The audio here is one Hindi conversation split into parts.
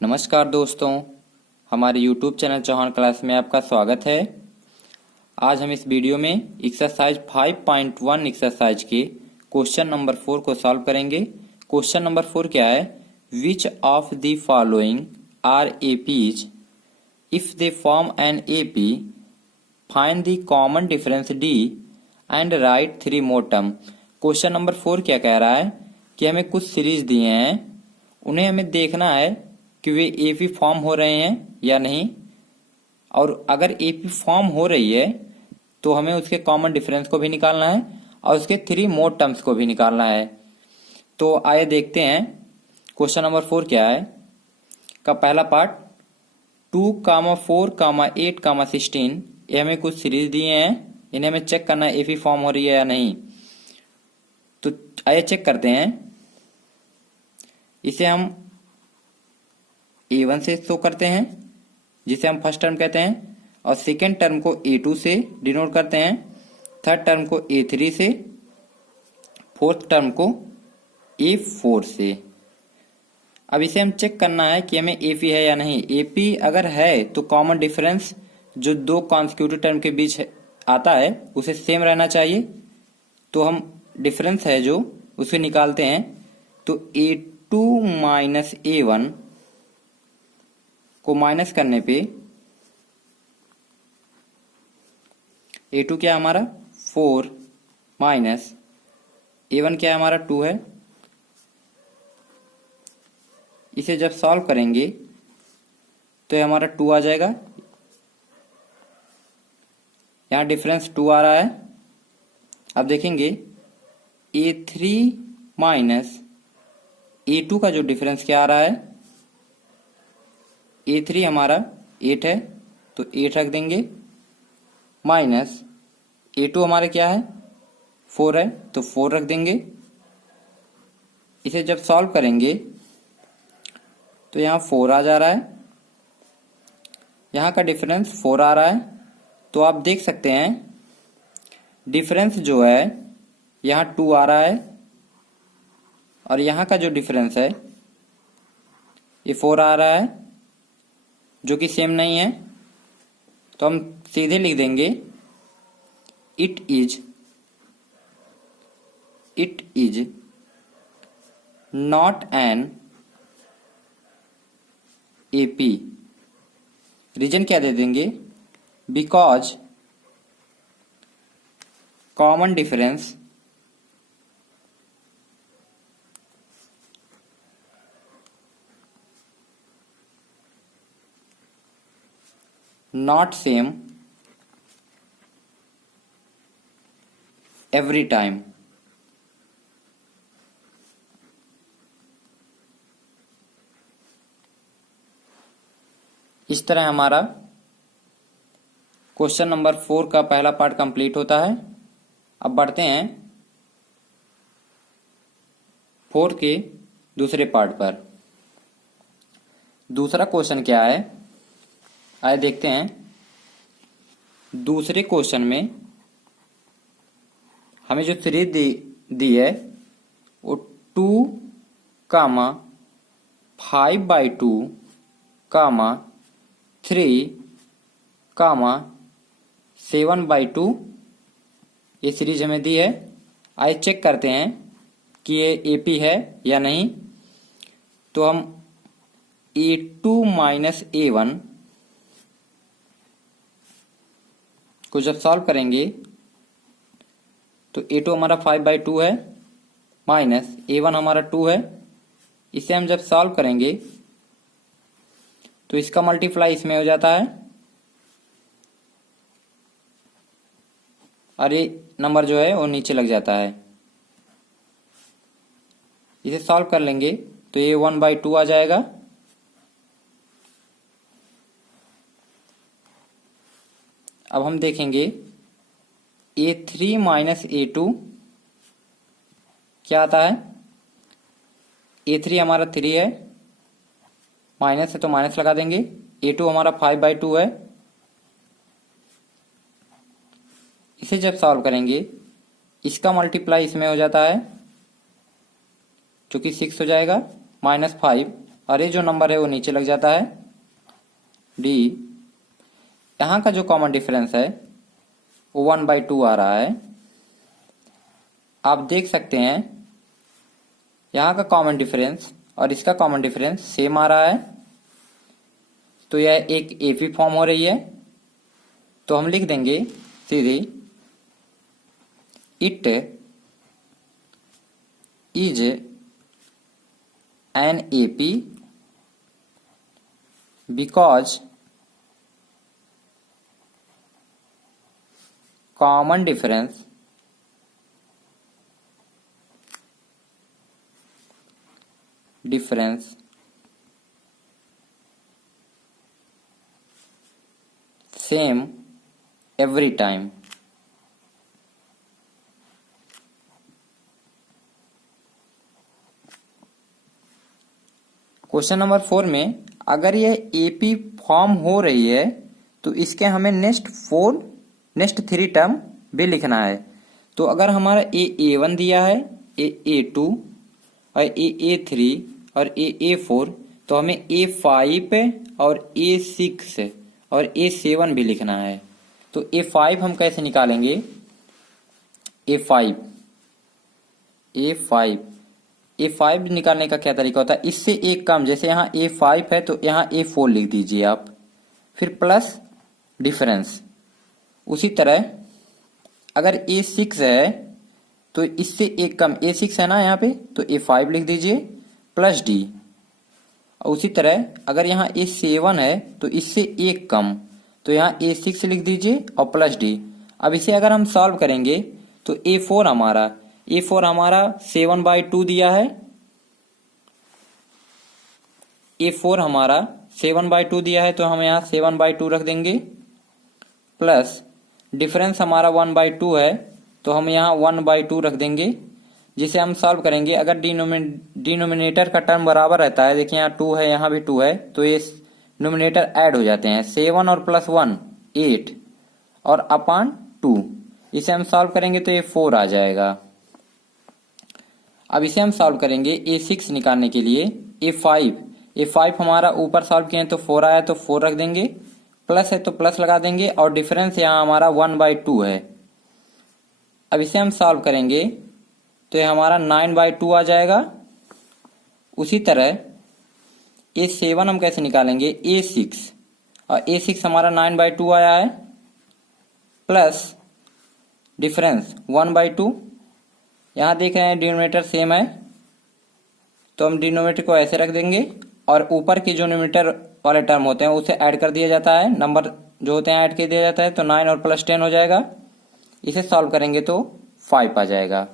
नमस्कार दोस्तों, हमारे YouTube चैनल चौहान क्लास में आपका स्वागत है। आज हम इस वीडियो में एक्सरसाइज 5.1 एक्सरसाइज के क्वेश्चन नंबर 4 को सॉल्व करेंगे। क्वेश्चन नंबर 4 क्या है? Which of the following are APs if they form an AP, find the common difference d and write 3 more term. Question number 4 क्या कह रहा है कि हमें कुछ सीरीज दिए हैं, उन्हें हमें देखना है कि वे एपी फॉर्म हो रहे हैं या नहीं, और अगर एपी फॉर्म हो रही है तो हमें उसके कॉमन डिफरेंस को भी निकालना है और उसके 3 मोर टर्म्स को भी निकालना है। तो आइए देखते हैं क्वेश्चन नंबर 4 क्या है। का पहला पार्ट 2, 4, 8, 16, ये हमें कुछ सीरीज दिए हैं, इन्हें हमें चेक करना है एपी फॉर्म हो रही है या नहीं। तो आइए चेक करते हैं। इसे हम A1 से शो करते हैं, जिसे हम फर्स्ट टर्म कहते हैं, और सेकेंड टर्म को A2 से डिनोट करते हैं, थर्ड टर्म को A3 से, फोर्थ टर्म को A4 से। अब इसे हम चेक करना है कि हमें AP है या नहीं। AP अगर है तो कॉमन डिफरेंस जो दो कॉन्सिक्यूटिव टर्म के बीच आता है उसे सेम रहना चाहिए। तो हम डिफरेंस है जो उसे निकालते हैं। तो A2 माइनस A1 को माइनस करने पे A2 क्या है हमारा 4 माइनस A1 क्या है हमारा 2 है। इसे जब सॉल्व करेंगे तो ये हमारा 2 आ जाएगा। यहाँ डिफरेंस 2 आ रहा है। अब देखेंगे A3 माइनस A2 का जो डिफरेंस क्या आ रहा है, A3 हमारा 8 है तो 8 रख देंगे, माइनस A2 हमारे क्या है 4 है तो 4 रख देंगे। इसे जब सॉल्व करेंगे तो यहाँ 4 आ जा रहा है, यहाँ का डिफरेंस 4 आ रहा है। तो आप देख सकते हैं डिफरेंस जो है यहाँ 2 आ रहा है और यहाँ का जो डिफरेंस है ये 4 आ रहा है, जो कि सेम नहीं है। तो हम सीधे लिख देंगे it is not an AP. Reason क्या दे देंगे? Because common difference not same every time। इस तरह हमारा क्वेश्चन नंबर 4 का पहला पार्ट कंप्लीट होता है। अब बढ़ते हैं 4 के दूसरे पार्ट पर। दूसरा क्वेश्चन क्या है, आइए देखते हैं। दूसरे क्वेश्चन में हमें जो सीरीज दी है वो 2, 5/2, 3, 7/2 ये सीरीज हमें दी है। आइए चेक करते हैं कि ये एपी है या नहीं। तो हम A2 माइनस A1 को जब सॉल्व करेंगे तो A2 हमारा 5/2 है, माइनस A1 हमारा 2 है। इसे हम जब सॉल्व करेंगे तो इसका मल्टीप्लाई इसमें हो जाता है और ये नंबर जो है वो नीचे लग जाता है। इसे सॉल्व कर लेंगे तो ये 1/2 आ जाएगा। अब हम देखेंगे A3 माइनस A2 क्या आता है। A3 हमारा 3 है, माइनस है तो माइनस लगा देंगे। A2 हमारा 5/2 है। इसे जब सॉल्व करेंगे इसका मल्टीप्लाई इसमें हो जाता है, जो कि 6 हो जाएगा, -5 और ये जो नंबर है वो नीचे लग जाता है डी। यहाँ का जो कॉमन डिफरेंस है वो 1/2 आ रहा है। आप देख सकते हैं यहाँ का कॉमन डिफरेंस और इसका कॉमन डिफरेंस सेम आ रहा है, तो यह एक एपी फॉर्म हो रही है। तो हम लिख देंगे सीधे it is an AP because common difference same every time। Question number 4 में अगर यह एपी फॉर्म हो रही है तो इसके हमें नेक्स्ट 3 टर्म भी लिखना है। तो अगर हमारा A1 दिया है, A2 और A3 और A4, तो हमें A5 और A6 और A7 भी लिखना है। तो A5 हम कैसे निकालेंगे? A5 निकालने का क्या तरीका होता है? इससे एक कम, जैसे यहाँ A5 है तो यहाँ A4 लिख दीजिए आप, फिर प्लस डिफरेंस। उसी तरह अगर A6 है तो इससे एक कम, A6 है ना यहाँ पे, तो A5 लिख दीजिए प्लस डी। उसी तरह अगर यहाँ A7 है तो इससे एक कम, तो यहाँ A6 लिख दीजिए और प्लस डी। अब इसे अगर हम सॉल्व करेंगे तो A4 हमारा 7/2 दिया है। A4 हमारा 7/2 दिया है, तो हम यहाँ 7/2 रख देंगे, प्लस डिफरेंस हमारा 1/2 है तो हम यहाँ 1/2 रख देंगे, जिसे हम सॉल्व करेंगे। अगर डिनोमिनेटर का टर्म बराबर रहता है, देखिए यहाँ 2 है, यहाँ भी 2 है, तो ये नोमिनेटर ऐड हो जाते हैं। 7 और प्लस 1 8 और अपान 2, इसे हम सॉल्व करेंगे तो ये 4 आ जाएगा। अब इसे हम सॉल्व करेंगे A6 निकालने के लिए। A5 हमारा ऊपर सॉल्व किए तो 4 आया, तो 4 रख देंगे, प्लस है तो प्लस लगा देंगे, और डिफरेंस यहाँ हमारा 1/2 है। अब इसे हम सॉल्व करेंगे तो ये हमारा 9/2 आ जाएगा। उसी तरह A7 हम कैसे निकालेंगे? A6, और A6 हमारा 9/2 आया है, प्लस डिफरेंस 1/2। यहाँ देख रहे हैं डिनोमिनेटर सेम है, तो हम डिनोमिनेटर को ऐसे रख देंगे, और ऊपर के जो न्यूमरेटर वाले टर्म होते हैं उसे ऐड कर दिया जाता है, नंबर जो होते हैं ऐड कर दिया जाता है, तो 9 और प्लस 10 हो जाएगा। इसे सॉल्व करेंगे तो 5 आ जाएगा।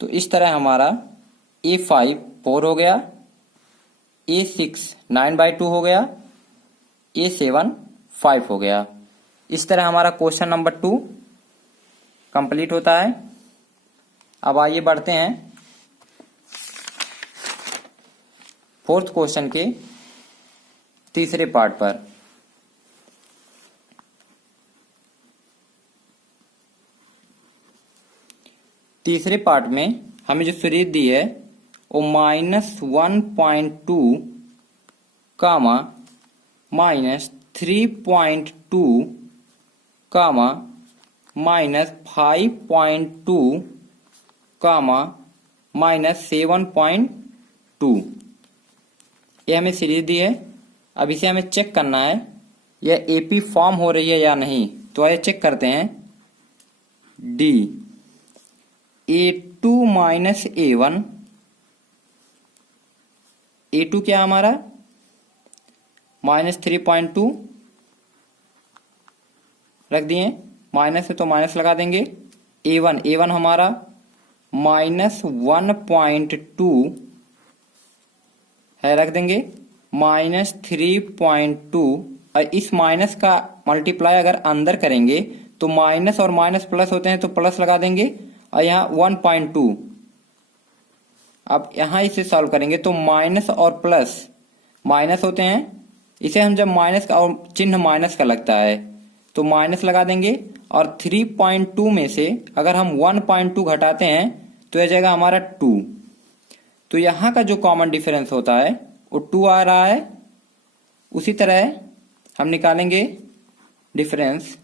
तो इस तरह हमारा A5 4 हो गया, A6 9/2 हो गया, A7 5 हो गया। इस तरह हमारा क्वेश्चन नंबर 2 कंप्लीट होता है। अब आइए बढ़ते हैं 4th क्वेश्चन के तीसरे पार्ट पर। तीसरे पार्ट में हमें जो सीरीज दी है वो -1.2 कामा -3.2 कामा -5.2 कामा -7.2, ये हमें सीरीज दी है। अब इसे हमें चेक करना है यह एपी फॉर्म हो रही है या नहीं। तो आइए चेक करते हैं। D A2 minus A1, A2 क्या हमारा -3.2 रख दिए, माइनस है तो माइनस लगा देंगे। A1 हमारा -1.2 है, रख देंगे, -3.2, और इस माइनस का मल्टीप्लाई अगर अंदर करेंगे तो माइनस और माइनस प्लस होते हैं, तो प्लस लगा देंगे, और यहाँ 1.2। अब यहाँ इसे सॉल्व करेंगे तो माइनस और प्लस माइनस होते हैं, इसे हम जब माइनस का और चिन्ह माइनस का लगता है तो माइनस लगा देंगे, और 3.2 में से अगर हम 1.2 घटाते हैं तो यह जाएगा हमारा 2। तो यहाँ का जो कॉमन डिफरेंस होता है वो 2 आ रहा है। उसी तरह हम निकालेंगे डिफरेंस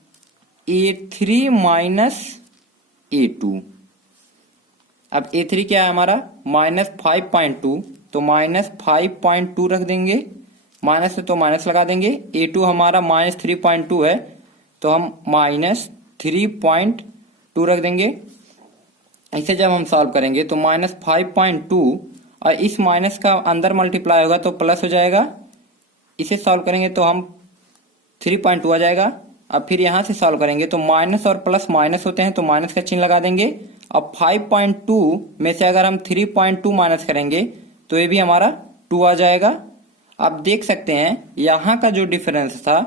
A3 माइनस A2। अब A3 क्या है हमारा -5.2, तो -5.2 रख देंगे, माइनस है तो माइनस लगा देंगे। A2 हमारा -3.2 है, तो हम -3.2 रख देंगे। इसे जब हम सॉल्व करेंगे तो -5.2 और इस माइनस का अंदर मल्टीप्लाई होगा तो प्लस हो जाएगा। इसे सॉल्व करेंगे तो हम 3.2 आ जाएगा। अब फिर यहाँ से सॉल्व करेंगे तो माइनस और प्लस माइनस होते हैं, तो माइनस का चिन्ह लगा देंगे। अब 5.2 में से अगर हम 3.2 माइनस करेंगे तो ये भी हमारा 2 आ जाएगा। आप देख सकते हैं यहाँ का जो डिफरेंस था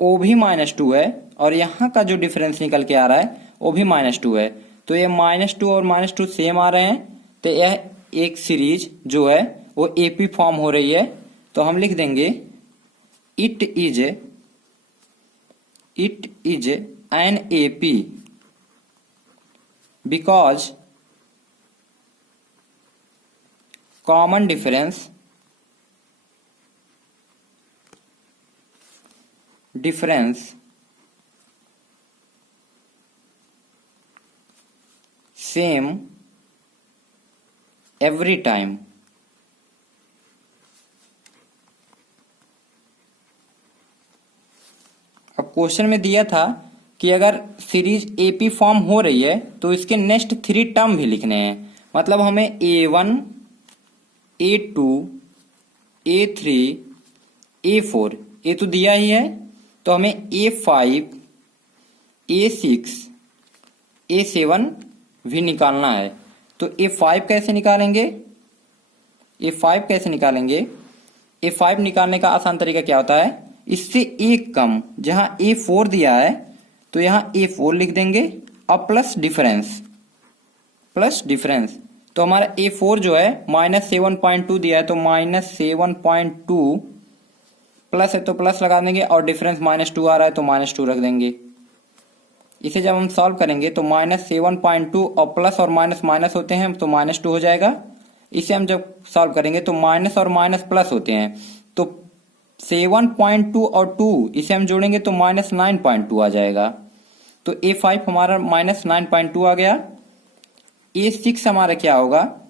वो भी -2 है, और यहाँ का जो डिफरेंस निकल के आ रहा है वो भी -2 है। तो ये -2 और -2 सेम आ रहे हैं, तो यह एक सीरीज जो है वो एपी फॉर्म हो रही है। तो हम लिख देंगे it is an AP because common difference same every time. अब क्वेश्चन में दिया था कि अगर सीरीज एपी फॉर्म हो रही है तो इसके नेक्स्ट 3 टर्म भी लिखने हैं। मतलब हमें A1, A2, A3, A4 ये तो दिया ही है, तो हमें A5, A6, A7 भी निकालना है। तो A5 कैसे निकालेंगे? A5 कैसे निकालेंगे? A5 निकालने का आसान तरीका क्या होता है, इससे एक कम, जहां A4 दिया है तो यहां A4 लिख देंगे और प्लस डिफरेंस। तो हमारा A4 जो है -7.2 दिया है, तो -7.2 प्लस है तो प्लस लगा देंगे, और डिफरेंस -2 आ रहा है तो -2 रख देंगे। इसे जब हम सॉल्व करेंगे तो -7.2 और प्लस और माइनस माइनस होते हैं तो -2 हो जाएगा। इसे हम जब सॉल्व करेंगे तो माइनस और माइनस प्लस होते हैं, तो 7.2 और 2 इसे हम जोड़ेंगे तो -9.2 आ जाएगा। तो A5 हमारा -9.2 आ गया। A6 हमारा क्या होगा?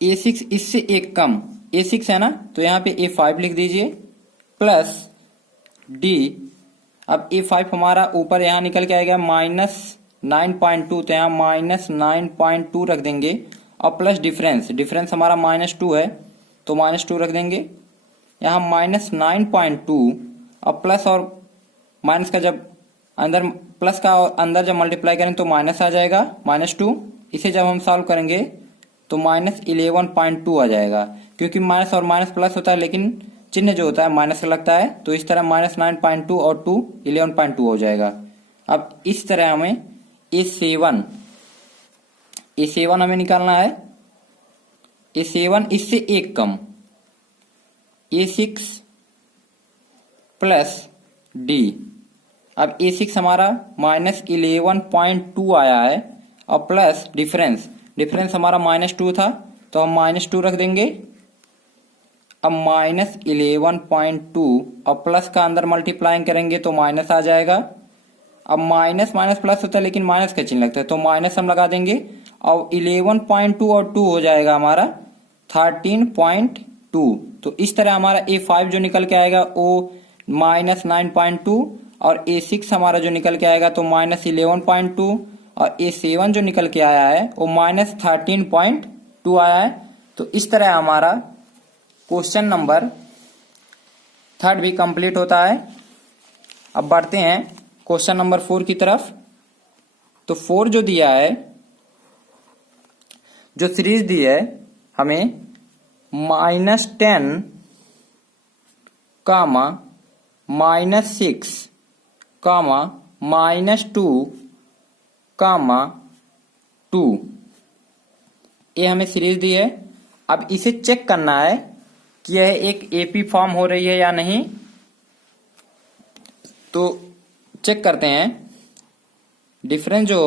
A6 इससे एक कम, A6 है ना, तो यहाँ पे A5 लिख दीजिए प्लस D। अब A5 हमारा ऊपर यहाँ निकल के आएगा -9.2, तो यहाँ -9.2 रख देंगे और प्लस डिफरेंस हमारा -2 है तो -2 रख देंगे। यहाँ -9.2 और प्लस और माइनस का जब अंदर, प्लस का और अंदर जब मल्टीप्लाई करें तो माइनस आ जाएगा -2। इसे जब हम सॉल्व करेंगे तो -11.2 आ जाएगा, क्योंकि माइनस और माइनस प्लस होता है लेकिन चिन्ह जो होता है माइनस का लगता है, तो इस तरह -9.2 और 2 11.2 हो जाएगा। अब इस तरह हमें A7 हमें निकालना है। A7 इससे एक कम, A6 प्लस D। अब A6 हमारा -11.2 आया है और प्लस डिफरेंस हमारा -2 था तो हम -2 रख देंगे। अब -11.2 और प्लस का अंदर मल्टीप्लाइंग करेंगे तो माइनस आ जाएगा। अब माइनस प्लस होता है लेकिन माइनस का चिन्ह लगता है तो माइनस हम लगा देंगे, और 11.2 और 2 हो जाएगा हमारा 13.2। तो इस तरह हमारा A5 जो निकल के आएगा वो -9.2, और A6 हमारा जो निकल के आएगा तो -11.2, और A7 जो निकल के आया है वो -13.2 आया है। तो इस तरह हमारा क्वेश्चन नंबर 3 भी कंप्लीट होता है। अब बढ़ते हैं क्वेश्चन नंबर 4 की तरफ। तो 4 जो दिया है, जो सीरीज दी है हमें -10, -6, -2, -2, ये हमें सीरीज दी है। अब इसे चेक करना है कि यह एक एपी फॉर्म हो रही है या नहीं। तो चेक करते हैं। डिफरेंस जो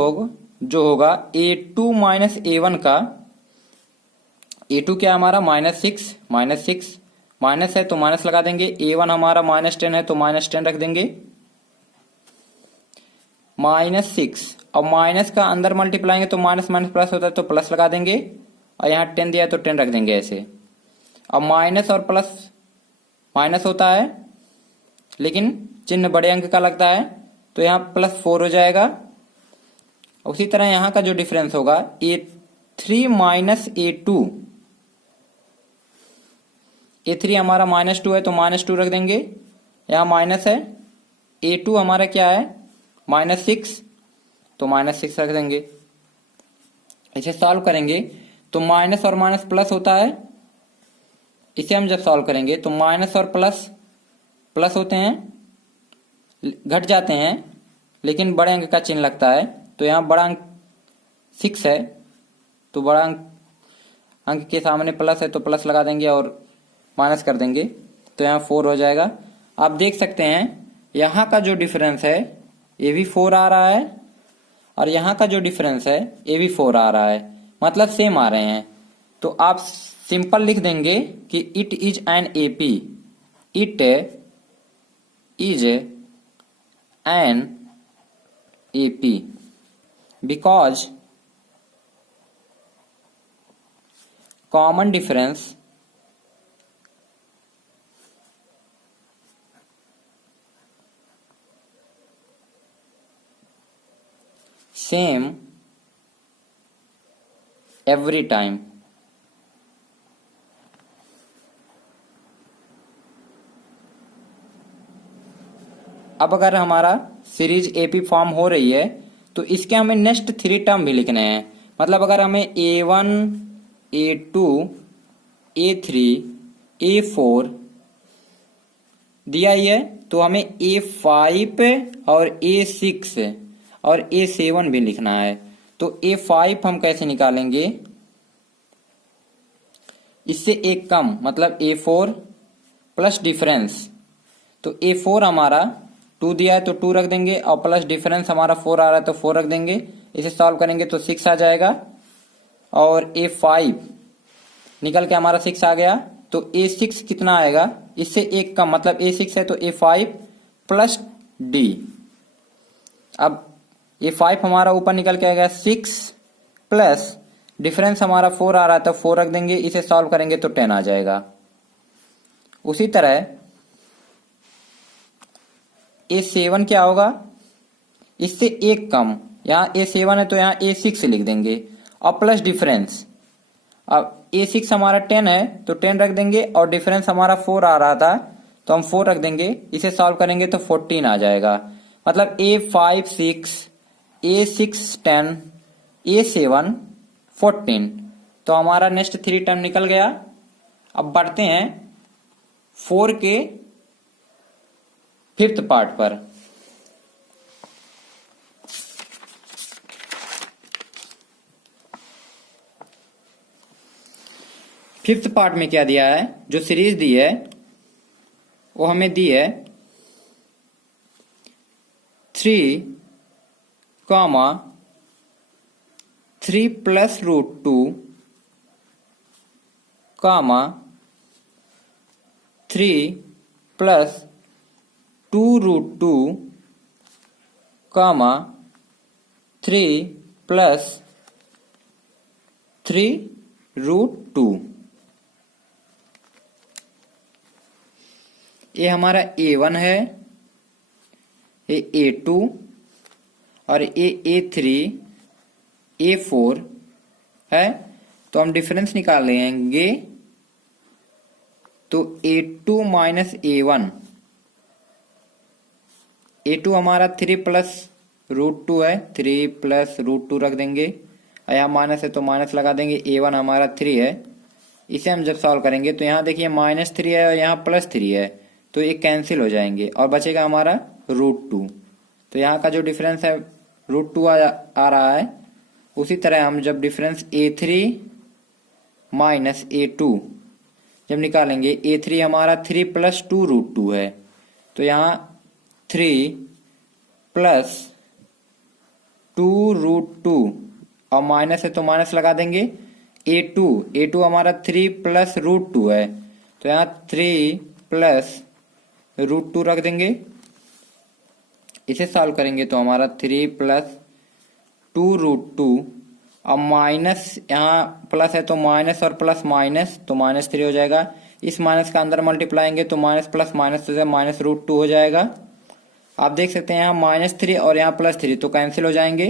होगा A2 - A1 का A2 क्या हमारा -6, -6 माइनस है तो माइनस लगा देंगे। A1 हमारा -10 है तो -10 रख देंगे। -6 और माइनस का अंदर मल्टीप्लाएंगे तो माइनस माइनस प्लस होता है तो प्लस लगा देंगे, और यहाँ 10 दिया है तो 10 रख देंगे ऐसे। अब माइनस और प्लस माइनस होता है लेकिन चिन्ह बड़े अंक का लगता है तो यहाँ +4 हो जाएगा। उसी तरह यहाँ का जो डिफरेंस होगा A3 माइनस A2, A3 हमारा -2 है तो -2 रख देंगे, यहाँ माइनस है। A2 हमारा क्या है -6 तो -6 रख देंगे। इसे सॉल्व करेंगे तो माइनस और माइनस प्लस होता है। इसे हम जब सॉल्व करेंगे तो माइनस और प्लस प्लस होते हैं, घट जाते हैं लेकिन बड़े अंक का चिन्ह लगता है। तो यहाँ बड़ा अंक 6 है तो बड़ा अंक के सामने प्लस है तो प्लस लगा देंगे और माइनस कर देंगे तो यहाँ 4 हो जाएगा। आप देख सकते हैं यहाँ का जो डिफरेंस है ये भी 4 आ रहा है और यहाँ का जो डिफरेंस है ये भी 4 आ रहा है, मतलब सेम आ रहे हैं। तो आप सिंपल लिख देंगे कि it is an AP, it is an AP because common difference same every time. अब अगर हमारा सीरीज AP फॉर्म हो रही है तो इसके हमें नेक्स्ट 3 टर्म भी लिखने हैं। मतलब अगर हमें A1, A2, A3, A4 दिया ही है तो हमें A5 और A6 और A7 भी लिखना है। तो A5 हम कैसे निकालेंगे, इससे एक कम मतलब A4 प्लस डिफरेंस। तो A4 हमारा 2 दिया है तो 2 रख देंगे और प्लस डिफरेंस हमारा 4 आ रहा है तो 4 रख देंगे। इसे सॉल्व करेंगे तो 6 आ जाएगा और A5 निकल के हमारा 6 आ गया। तो A6 कितना आएगा, इससे एक कम मतलब A6 है तो A5 प्लस D। अब A5 हमारा ऊपर निकल के आएगा 6 प्लस डिफरेंस हमारा 4 आ रहा है तो 4 रख देंगे। इसे सॉल्व करेंगे तो 10 आ जाएगा। उसी तरह A7 क्या होगा, इससे एक कम, यहाँ A7 है तो यहाँ A6 लिख देंगे और प्लस डिफरेंस। अब A6 हमारा 10 है तो 10 रख देंगे और डिफरेंस हमारा 4 आ रहा था तो हम 4 रख देंगे। इसे सॉल्व करेंगे तो 14 आ जाएगा। मतलब A5 6, A6 10, A7 14। तो हमारा नेक्स्ट 3 टर्म निकल गया। अब बढ़ते हैं 4 के 5th पार्ट पर। फिफ्थ पार्ट में क्या दिया है, जो सीरीज दी है वो हमें दी है 3, 3 प्लस √2, 3 प्लस 2√2, 3 प्लस 3√2। ये हमारा A1 है, ये A2 और ये A3, A4 है। तो हम डिफरेंस निकाल लेंगे तो A2 माइनस A1, A2 हमारा 3 प्लस √2 है, 3 प्लस √2 रख देंगे और यहाँ माइनस है तो माइनस लगा देंगे। A1 हमारा 3 है। इसे हम जब सॉल्व करेंगे तो यहाँ देखिए -3 है और यहाँ +3 है तो ये कैंसिल हो जाएंगे और बचेगा हमारा √2। तो यहाँ का जो डिफरेंस है √2 आ रहा है। उसी तरह हम जब डिफरेंस A3 माइनस A2 जब निकालेंगे, A3 हमारा 3 प्लस 2√2 है तो यहाँ 3 प्लस 2√2 और माइनस है तो माइनस लगा देंगे। a2 हमारा 3 प्लस रूट 2 है, तो यहाँ 3 प्लस रूट 2 रख देंगे। इसे सॉल्व करेंगे तो हमारा 3 प्लस 2 रूट 2, अब माइनस, यहाँ प्लस है तो माइनस और प्लस माइनस, तो -3 हो जाएगा। इस माइनस का अंदर मल्टीप्लाएंगे तो माइनस प्लस माइनस हो माइनस रूट 2 हो जाएगा। आप देख सकते हैं यहाँ -3 और यहाँ +3 तो कैंसिल हो जाएंगे।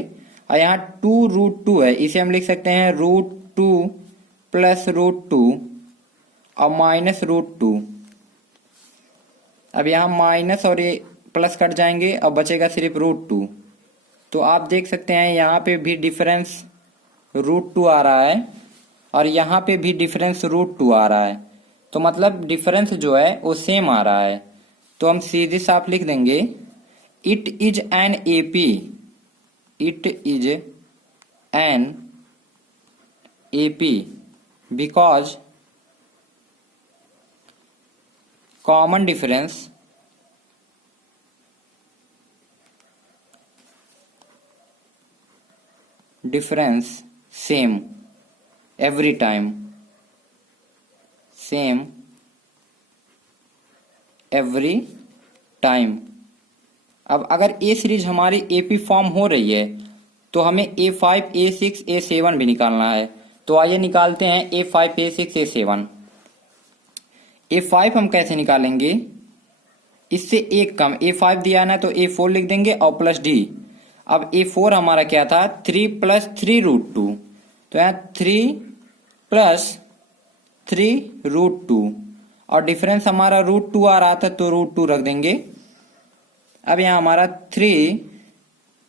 और यहाँ 2 रूट 2 है, इसे हम लिख सकते हैं रूट 2 प्लस रूट 2 और माइनस रूट 2। अब यहाँ माइनस और ये प्लस कट जाएंगे और बचेगा सिर्फ रूट 2। तो आप देख सकते हैं यहाँ पे भी डिफरेंस रूट 2 आ रहा है और यहाँ पे भी डिफरेंस रूट 2 आ रहा है, तो मतलब डिफरेंस जो है वो सेम आ रहा है। तो हम सीधे साफ लिख देंगे it is an AP, it is an AP because common difference same every time, same every time. अब अगर ए सीरीज हमारी एपी फॉर्म हो रही है तो हमें A5, A6, A7 भी निकालना है। तो आइए निकालते हैं A5, A6, A7। A5 हम कैसे निकालेंगे, इससे एक कम A5 दिया है ना तो A4 लिख देंगे और प्लस D। अब A4 हमारा क्या था 3 प्लस 3 रूट 2, तो यहाँ 3 प्लस 3 रूट 2 और डिफरेंस हमारा रूट 2 आ रहा था तो रूट 2 रख देंगे। अब यहाँ हमारा 3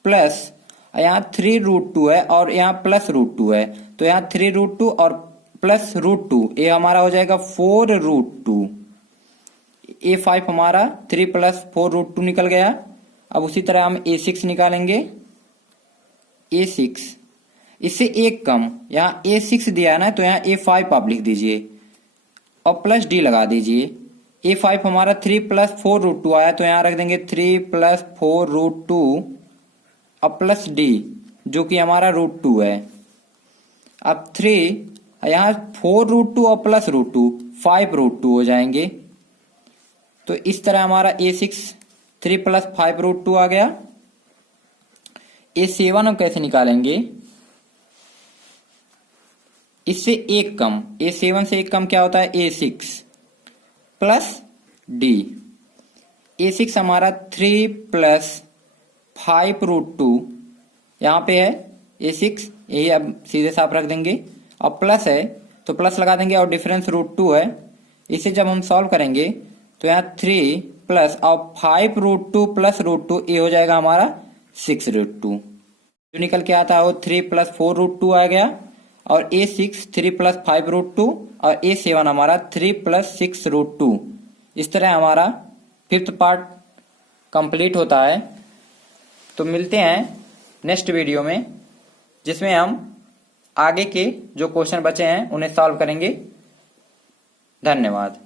प्लस, यहाँ 3 रूट 2 है और यहाँ प्लस रूट 2 है, तो यहाँ 3 रूट 2 और प्लस रूट 2, ये हमारा हो जाएगा 4 रूट 2। A5 हमारा 3 प्लस 4 रूट 2 निकल गया। अब उसी तरह हम A6 निकालेंगे। A6 इससे एक कम, यहाँ A6 दिया है ना तो यहाँ A5 आप लिख दीजिए और प्लस D लगा दीजिए। A5 हमारा 3 प्लस 4 रूट 2 आया, तो यहाँ रख देंगे 3 प्लस 4 रूट 2 और प्लस D जो कि हमारा रूट 2 है। अब 3 यहाँ 4 रूट 2 और प्लस रूट 2 5 रूट 2 हो जाएंगे। तो इस तरह हमारा A6 3 प्लस 5 रूट 2 आ गया। A7 हम कैसे निकालेंगे, इससे एक कम, A7 से एक कम क्या होता है A6 प्लस D। A6 हमारा 3 प्लस 5 रूट 2 यहाँ पे है A6, यही अब सीधे साफ रख देंगे और प्लस है तो प्लस लगा देंगे और डिफरेंस रूट 2 है। इसे जब हम सॉल्व करेंगे तो यहाँ 3 प्लस और 5 रूट 2 प्लस रूट 2, ये हो जाएगा हमारा 6 रूट 2। जो निकल के आता है वो 3 प्लस 4 रूट 2 आ गया। और A6 3 प्लस 5 रूट 2 और A7 हमारा 3 प्लस 6 रूट 2। इस तरह हमारा 5th पार्ट कंप्लीट होता है। तो मिलते हैं नेक्स्ट वीडियो में, जिसमें हम आगे के जो क्वेश्चन बचे हैं उन्हें सॉल्व करेंगे। धन्यवाद।